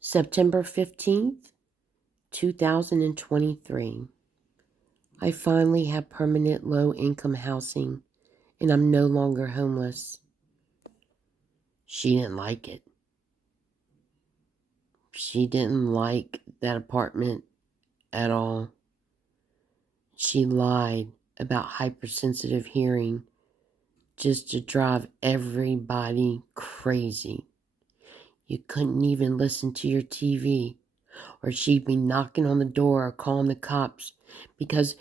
September 15th, 2023. I finally have permanent low-income housing, and I'm no longer homeless. She didn't like it. She didn't like that apartment at all. She lied about hypersensitive hearing just to drive everybody crazy. You couldn't even listen to your TV, or she'd be knocking on the door or calling the cops because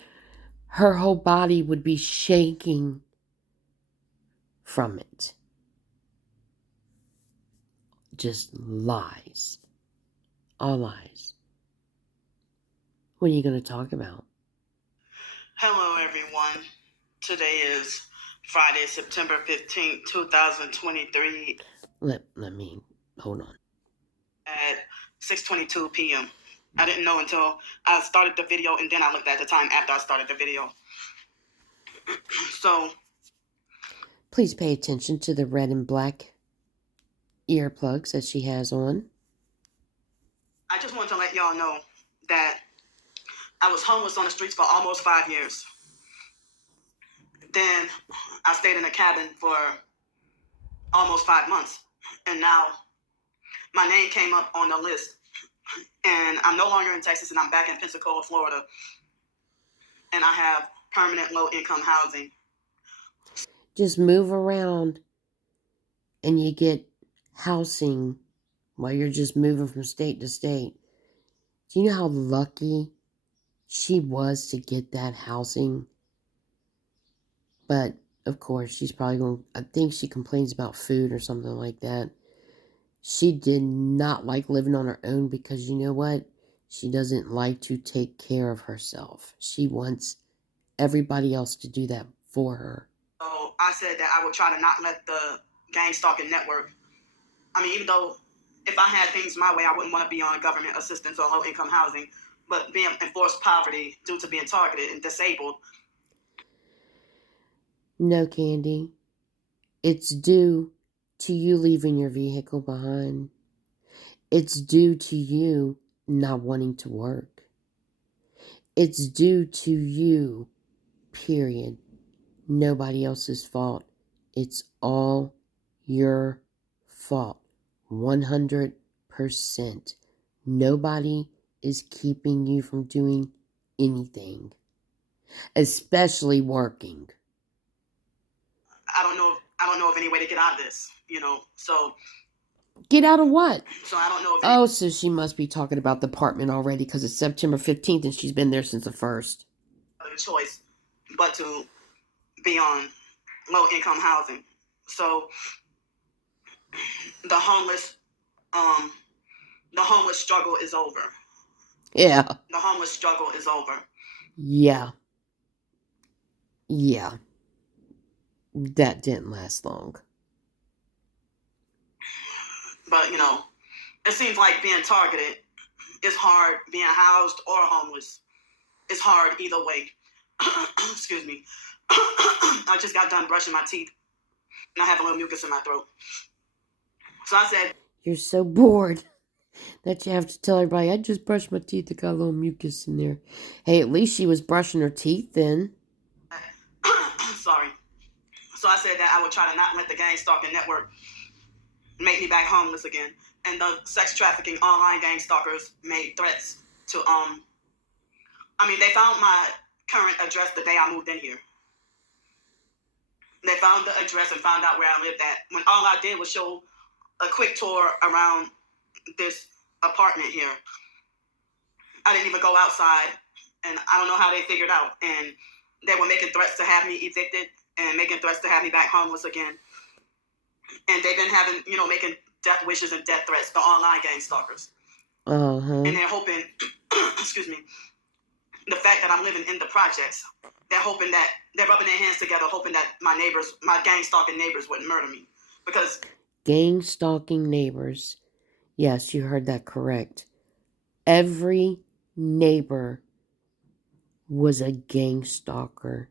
her whole body would be shaking from it. Just lies. All lies. What are you going to talk about? Hello, everyone. Today is Friday, September 15th, 2023 Let me, hold on. at 6:22 p.m. I didn't know until I started the video, and then I looked at the time after I started the video. So, please pay attention to the red and black earplugs that she has on. I just wanted to let y'all know that I was homeless on the streets for almost 5 years. Then I stayed in a cabin for almost 5 months. And now my name came up on the list. And I'm no longer in Texas, and I'm back in Pensacola, Florida. And I have permanent low-income housing. Just move around and you get housing while you're just moving from state to state. Do you know how lucky she was to get that housing? But, of course, she's probably going, I think she complains about food or something like that. She did not like living on her own because, you know what? She doesn't like to take care of herself. She wants everybody else to do that for her. So I said that I would try to not let the gang stalking network, even though if I had things my way, I wouldn't want to be on government assistance or low-income housing, but being enforced poverty due to being targeted and disabled. No, Candy. It's due to you leaving your vehicle behind. It's due to you not wanting to work. It's due to you, period. Nobody else's fault. It's all your fault. 100%. Nobody is keeping you from doing anything, especially working. I don't know of any way to get out of this, so. Get out of what? So I don't know if so she must be talking about the apartment already because it's September 15th and she's been there since the 1st. Choice but to be on low-income housing. So the homeless struggle is over. Yeah. The homeless struggle is over. Yeah. Yeah. That didn't last long. But, it seems like being targeted is hard. Being housed or homeless is hard either way. Excuse me. I just got done brushing my teeth, and I have a little mucus in my throat. So I said, you're so bored that you have to tell everybody, I just brushed my teeth, I got a little mucus in there. Hey, at least she was brushing her teeth then. Sorry. So I said that I would try to not let the gang stalking network make me back homeless again. And the sex trafficking online gang stalkers made threats to, they found my current address the day I moved in here. They found the address and found out where I lived at, when all I did was show a quick tour around this apartment here. I didn't even go outside, and I don't know how they figured out. And they were making threats to have me evicted and making threats to have me back homeless again. And they've been having, making death wishes and death threats, the online gang stalkers. Uh-huh. And they're hoping, excuse me, the fact that I'm living in the projects, they're hoping that, they're rubbing their hands together, hoping that my gang stalking neighbors wouldn't murder me. Because gang stalking neighbors. Yes, you heard that correct. Every neighbor was a gang stalker.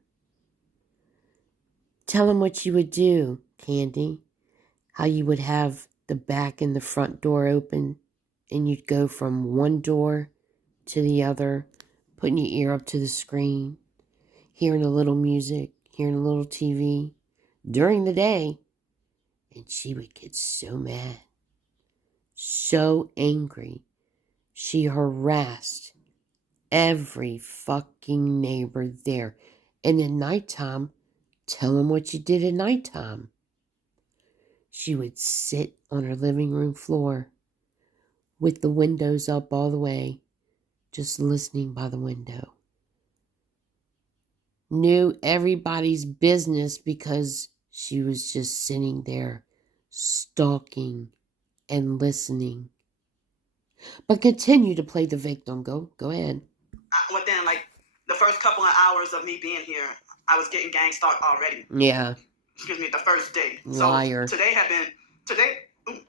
Tell them what you would do, Candy. How you would have the back and the front door open and you'd go from one door to the other, putting your ear up to the screen, hearing a little music, hearing a little TV during the day. And she would get so mad, so angry. She harassed every fucking neighbor there. And at nighttime, tell them what you did at nighttime. She would sit on her living room floor with the windows up all the way, just listening by the window. Knew everybody's business because she was just sitting there stalking and listening. But continue to play the victim. Go ahead. Within like the first couple of hours of me being here, I was getting gang stalked already. Yeah. Excuse me, the first day. Liar. So today,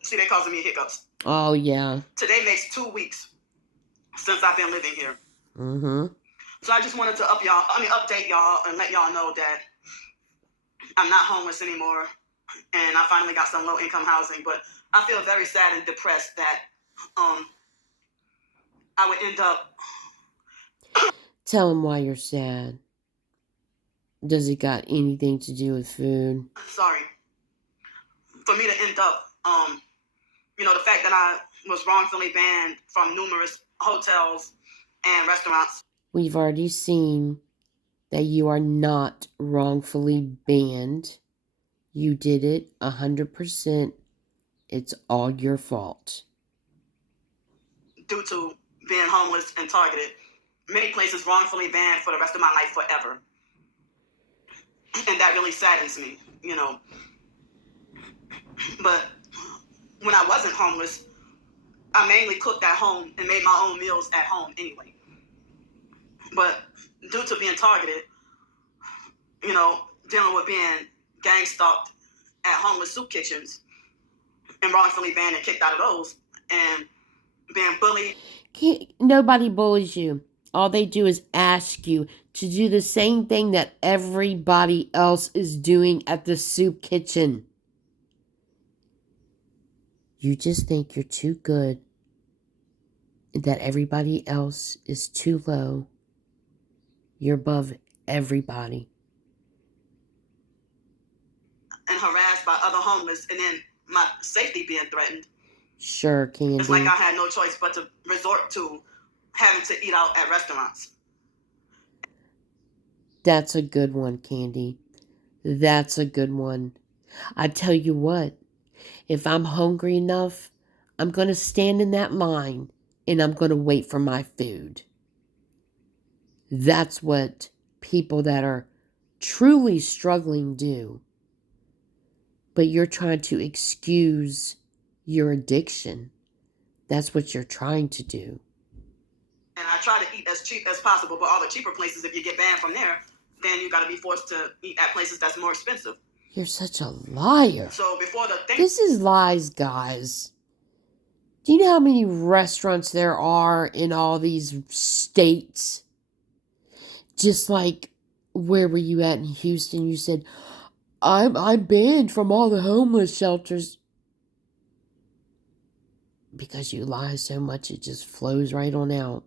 see, they causing me hiccups. Oh, yeah. Today makes 2 weeks since I've been living here. Mm-hmm. So I just wanted to update y'all and let y'all know that I'm not homeless anymore, and I finally got some low income housing. But I feel very sad and depressed that I would end up. Tell him why you're sad. Does it got anything to do with food? Sorry. For me to end up, the fact that I was wrongfully banned from numerous hotels and restaurants. We've already seen that you are not wrongfully banned. You did it 100%. It's all your fault. Due to being homeless and targeted. Many places wrongfully banned for the rest of my life forever. And that really saddens me, But when I wasn't homeless, I mainly cooked at home and made my own meals at home anyway. But due to being targeted, dealing with being gang stalked at homeless soup kitchens and wrongfully banned and kicked out of those, and being bullied. Nobody bullies you. All they do is ask you to do the same thing that everybody else is doing at the soup kitchen. You just think you're too good and that everybody else is too low. You're above everybody. And harassed by other homeless, and then my safety being threatened. Sure, Candy. It's like I had no choice but to resort to having to eat out at restaurants. That's a good one, Candy. That's a good one. I tell you what, if I'm hungry enough, I'm going to stand in that line and I'm going to wait for my food. That's what people that are truly struggling do. But you're trying to excuse your addiction. That's what you're trying to do. And I try to eat as cheap as possible, but all the cheaper places, if you get banned from there, then you got to be forced to eat at places that's more expensive. You're such a liar. So before the thing... This is lies, guys. Do you know how many restaurants there are in all these states? Just like, where were you at in Houston? You said, I'm banned from all the homeless shelters. Because you lie so much, it just flows right on out.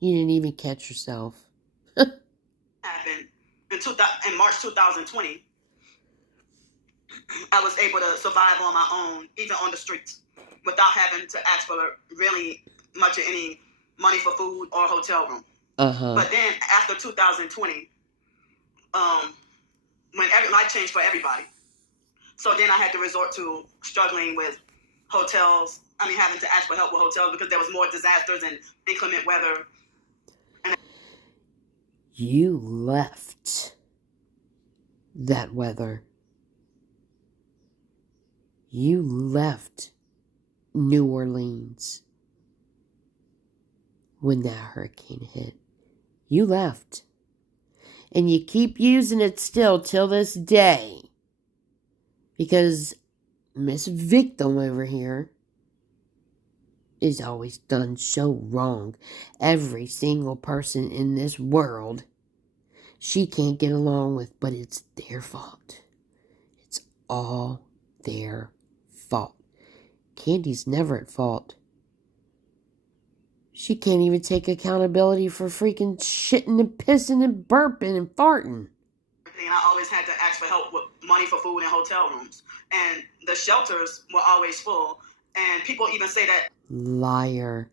You didn't even catch yourself. Happened in March 2020. I was able to survive on my own, even on the streets, without having to ask for really much of any money for food or hotel room. But then after 2020, when life changed for everybody, so then I had to resort to struggling with hotels. Having to ask for help with hotels because there was more disasters and inclement weather. You left that weather. You left New Orleans when that hurricane hit. You left. And you keep using it still till this day. Because Miss Victim over here is always done so wrong. Every single person in this world she can't get along with, but it's their fault. It's all their fault. Candy's never at fault. She can't even take accountability for freaking shitting and pissing and burping and farting. And I always had to ask for help with money for food in hotel rooms. And the shelters were always full. And people even say that. Liar.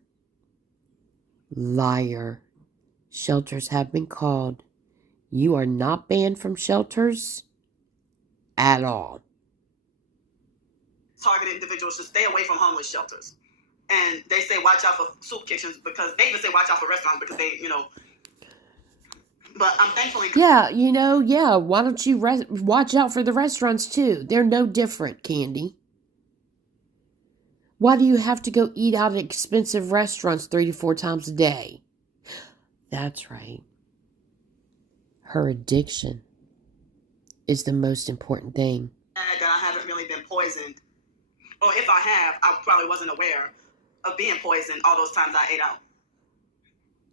Liar. Shelters have been called. You are not banned from shelters at all. Targeted individuals should stay away from homeless shelters. And they say watch out for soup kitchens, because they even say watch out for restaurants because they, But I'm thankfully. Yeah, why don't you watch out for the restaurants too? They're no different, Candy. Why do you have to go eat out at expensive restaurants 3 to 4 times a day? That's right. Her addiction is the most important thing. That I haven't really been poisoned. Or if I have, I probably wasn't aware of being poisoned all those times I ate out.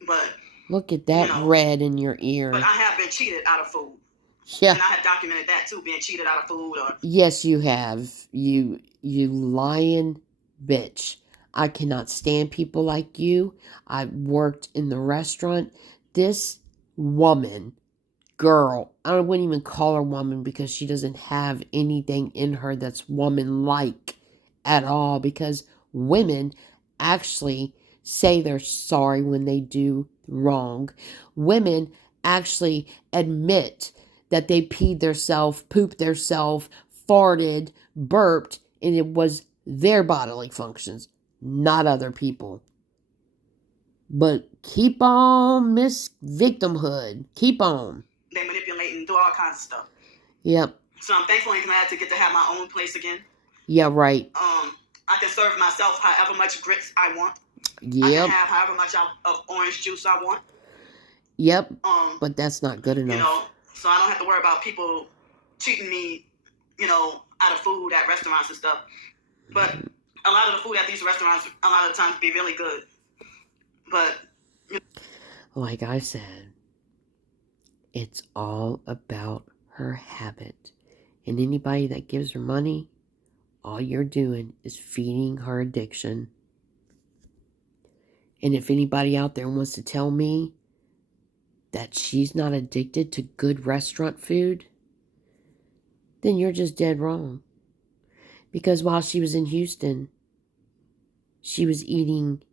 But look at that red in your ear. But I have been cheated out of food. Yeah. And I have documented that too, being cheated out of food. Yes, you have. You lying bitch. I cannot stand people like you. I worked in the restaurant. This woman, girl, I wouldn't even call her woman because she doesn't have anything in her that's woman-like at all, because women actually say they're sorry when they do wrong. Women actually admit that they peed theirself, pooped theirself, farted, burped, and it was their bodily functions, not other people. But keep on, Miss Victimhood. Keep on. They manipulate and do all kinds of stuff. Yep. So I'm thankful and glad to get to have my own place again. Yeah, right. I can serve myself however much grits I want. Yep. I can have however much of orange juice I want. Yep. But that's not good enough. So I don't have to worry about people cheating me, out of food at restaurants and stuff. But a lot of the food at these restaurants, a lot of the times, be really good. But like I said, it's all about her habit. And anybody that gives her money, all you're doing is feeding her addiction. And if anybody out there wants to tell me that she's not addicted to good restaurant food, then you're just dead wrong. Because while she was in Houston, she was eating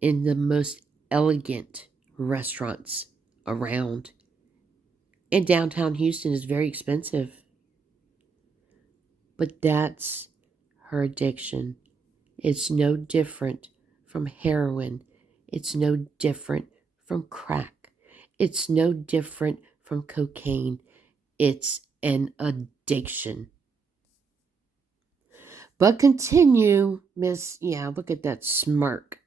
in the most elegant restaurants around. And downtown Houston is very expensive. But that's her addiction. It's no different from heroin. It's no different from crack. It's no different from cocaine. It's an addiction. But continue, Miss. Yeah, look at that smirk.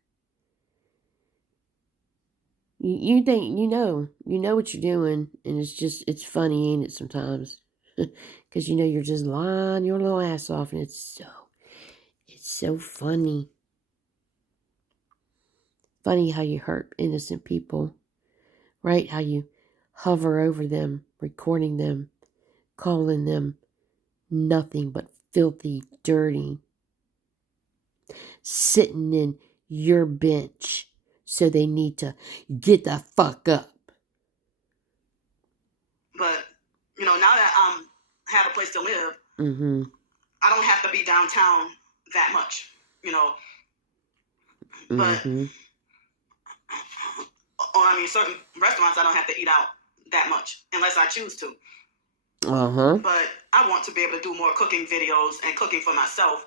You think you know what you're doing, and it's funny, ain't it, sometimes? Because you're just lying your little ass off, and it's so funny. Funny how you hurt innocent people, right? How you hover over them, recording them, calling them nothing but filthy, dirty, sitting in your bench, so they need to get the fuck up. But, now that I have a place to live, I don't have to be downtown that much, But, certain restaurants I don't have to eat out that much unless I choose to. But I want to be able to do more cooking videos and cooking for myself,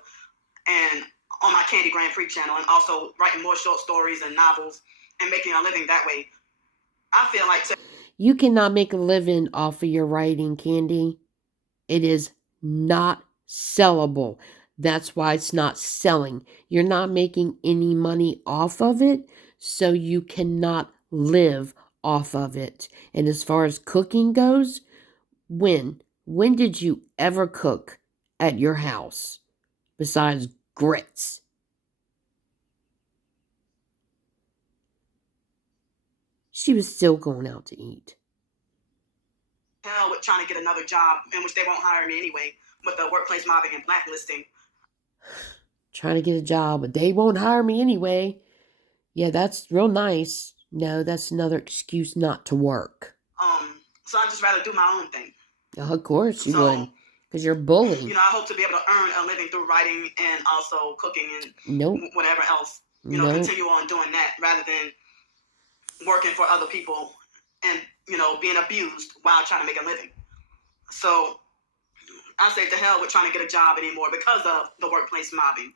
and on my Candy Grand Prix channel, and also writing more short stories and novels and making a living that way. I feel like you cannot make a living off of your writing, Candy. It is not sellable. That's why it's not selling. You're not making any money off of it, so you cannot live off of it. And as far as cooking goes, when did you ever cook at your house besides grits? She was still going out to eat. Hell with trying to get another job in which they won't hire me anyway, with the workplace mobbing and blacklisting. Trying to get a job, but they won't hire me anyway. Yeah, that's real nice. No, that's another excuse not to work. So I'd just rather do my own thing. Of course you So, would, because you're bullied. I hope to be able to earn a living through writing and also cooking and Nope. whatever else. Nope. Continue on doing that rather than working for other people and, being abused while trying to make a living. So I say to hell with trying to get a job anymore because of the workplace mobbing.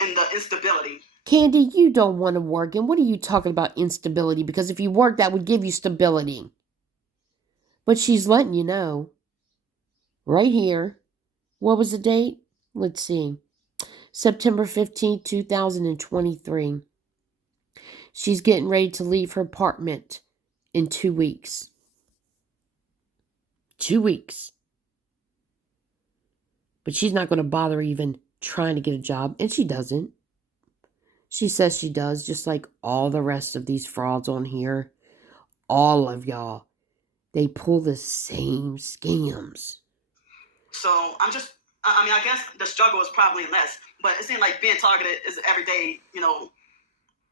And the instability. Candy, you don't want to work. And what are you talking about instability? Because if you work, that would give you stability. But she's letting you know. Right here. What was the date? Let's see. September 15th, 2023. She's getting ready to leave her apartment in 2 weeks. 2 weeks. But she's not going to bother even trying to get a job. And she doesn't. She says she does, just like all the rest of these frauds on here. All of y'all. They pull the same scams. So I guess the struggle is probably less. But it seems like being targeted is everyday,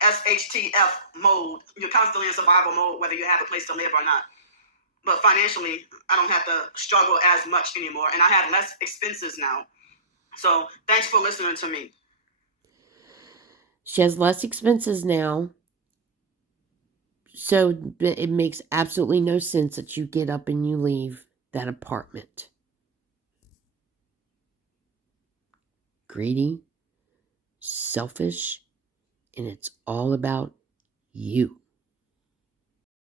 SHTF mode. You're constantly in survival mode, whether you have a place to live or not. But financially, I don't have to struggle as much anymore. And I have less expenses now. So thanks for listening to me. She has less expenses now. So it makes absolutely no sense that you get up and you leave that apartment. Greedy, selfish, and it's all about you.